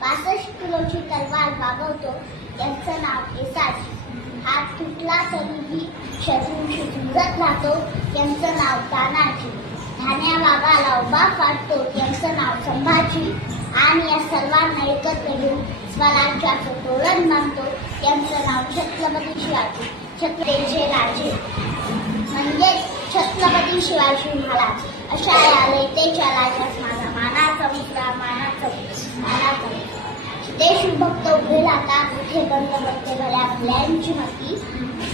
65 किलोची तलवार वागवतो यांचं नाव केसाजी. हात तुटला तरीही शत्रूंशी झुंजत राहतो यांचं नाव तानाजी. धान्या वाघाला उभा फाटतो यांचं नाव संभाजी. आणि या सर्वांना एकत्र घेऊन स्वराज्याचं तोरण मानतो यांचं नाव छत्रपती शिवाजी. छत्रपतीचे राजे म्हणजे छत्रपती शिवाजी महाराज. अशा या लयतेच्या राजास माझा मानाचा मुद्रा, मानाचा देशभक्त उभे राहतात तिथे बंद पडते भल्या भल्यांची मती.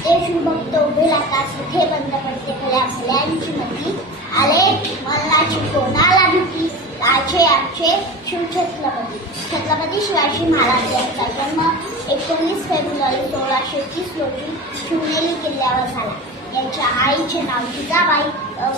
देशभक्त उभे राहतात तिथे बंद पडते भल्या भल्यांची मती. आले मरणाची कोणाला भीती, राजे आमचे शिवछत्रपती. छत्रपती शिवाजी महाराज यांचा जन्म 19 फेब्रुवारी 1630 रोजी शिवनेरी किल्ल्यावर झाला. यांच्या आईचे नाव जिजाबाई,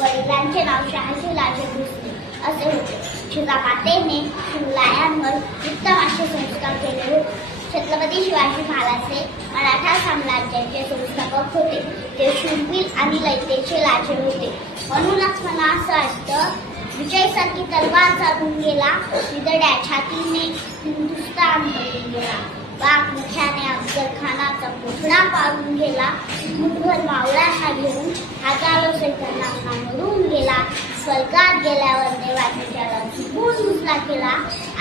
वडिलांचे नाव शहाजी राजे भोसले असे होते. जिजामातेने शिवरायांवर उत्तम असे संस्कार केले होते. छत्रपती शिवाजी महाराज हे मराठा साम्राज्याचे संस्थापक होते. ते शूरवीर आणि लयतेचे राजे होते. म्हणूनच मला असं वाटतं, विजयसारखी तलवार चालून गेला, निधड्या छातीने हिंदुस्तान बदलून गेला. बाप मुख्याने अफजल खानाचा पुतळा पाडून गेला. मुठभर मावळ्यांना घेऊन हजारो सैन्यांना मरून गेला. स्वर्गात गेल्यावर देवाने त्याला झुकून दुसरा केला.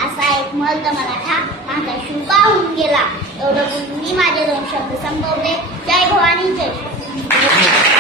असा एक मर्द मराठा माझा शिवबा होऊन गेला. एवढं बोलून मी माझे 2 शब्द संपवले. जय भवानी, जय शिव.